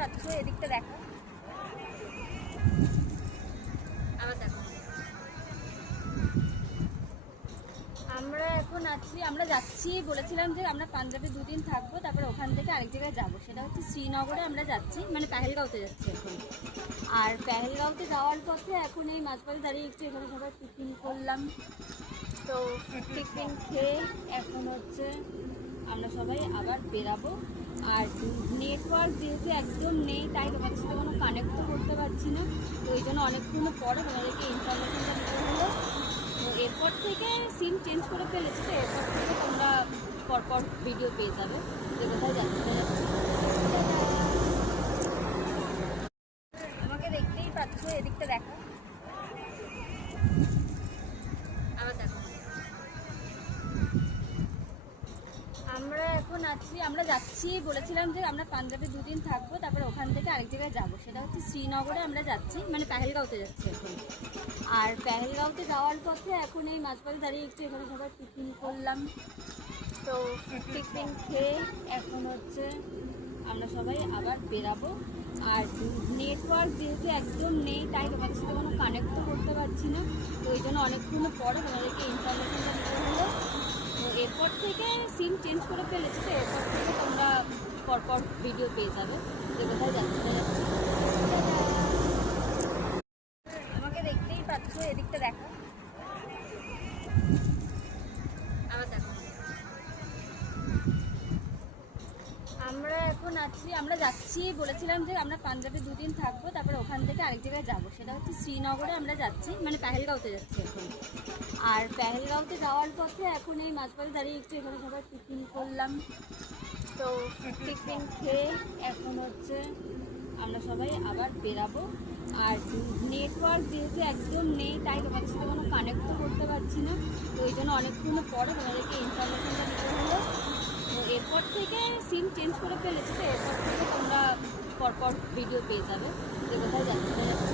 পাচ্ছ, এদিকটা দেখো। আবার দেখো, আমরা যাচ্ছি, বলেছিলাম যে আমরা পাঞ্জাবে দুদিন থাকবো, তারপরে ওখান থেকে আরেক জায়গায় যাবো, সেটা হচ্ছে শ্রীনগরে আমরা যাচ্ছি, মানে পেহেলগাঁওতে যাচ্ছি এখন। আর পেহেলগাঁওতে যাওয়ার পথে এখন এই মাঝপথে দাঁড়িয়ে একটু এখানে সবাই টিফিন করলাম। তো টিফিন খেয়ে এখন হচ্ছে আমরা সবাই আবার বেরাবো। আর নেটওয়ার্ক যেহেতু একদম নেই, তাই তোমাদের সাথে কোনো কানেক্টও করতে পারছি না। তো ওই জন্য অনেকক্ষণ পরে তোমাদেরকে ইনফরমেশনটা দিতে হলো। তো এরপর থেকে সিম চেঞ্জ করে ফেলেছি, তো এরপর থেকে তোমরা পরপর ভিডিও পেয়ে যাবে যে কোথায় যাচ্ছি না যাচ্ছি। আমাকে দেখতেই পাচ্ছ, এদিকটা দেখো। আবার দেখো, আমরা যাচ্ছি, বলেছিলাম যে আমরা পাঞ্জাবে দুদিন থাকবো, তারপরে ওখান থেকে আরেক জায়গায় যাবো, সেটা হচ্ছে শ্রীনগরে আমরা যাচ্ছি, মানে পেহেলগাঁওতে যাচ্ছি এখন। আর পেহেলগাঁওতে যাওয়ার পথে এখন এই মাঝপথে দাঁড়িয়ে একটু এখানে সবাই টিফিন করলাম। তো টিফিন খেয়ে এখন হচ্ছে আমরা সবাই আবার বেরাবো। আর নেটওয়ার্ক যেহেতু একদম নেই, তাই তোমাদের সাথে কোনো কানেক্টও করতে পারছি না। তো ওই জন্য অনেকক্ষণ পরে তোমাদেরকে ইনফরমেশনটা দিতে হলো। তো এরপর থেকে সিম চেঞ্জ করে ফেলেছি, তো এরপর থেকে তোমরা পরপর ভিডিও পেয়ে যাবে যে কোথায় যাচ্ছি না যাচ্ছি। আমাকে দেখতেই পাচ্ছ, এদিকটা দেখো। আবার দেখো, আমরা যাচ্ছি, বলেছিলাম যে আমরা পাঞ্জাবে দুদিন থাকবো, তারপরে ওখান থেকে আরেক জায়গায় যাবো, সেটা হচ্ছে শ্রীনগরে আমরা যাচ্ছি, মানে পেহেলগাঁওতে যাচ্ছি এখন। আর পেহেলগাঁওতে যাওয়ার পথে এখন এই মাঝপথে দাঁড়িয়ে একটু এখানে সবাই টিফিন করলাম। তো টিফিন খেয়ে এখন হচ্ছে আমরা সবাই আবার বেরাবো। আর নেটওয়ার্ক যেহেতু একদম নেই, তাই তোমাদের সাথে কোনো কানেক্টও করতে পারছি না। তো ওই জন্য অনেকক্ষণ পরে তোমাদেরকে ইনফরমেশনটা দিতে হলো। তো এরপর থেকে সিম চেঞ্জ করে ফেলেছি, তো এরপর থেকে তোমরা পরপর ভিডিও পেয়ে যাবে যে কোথায় যাচ্ছি না যাচ্ছি।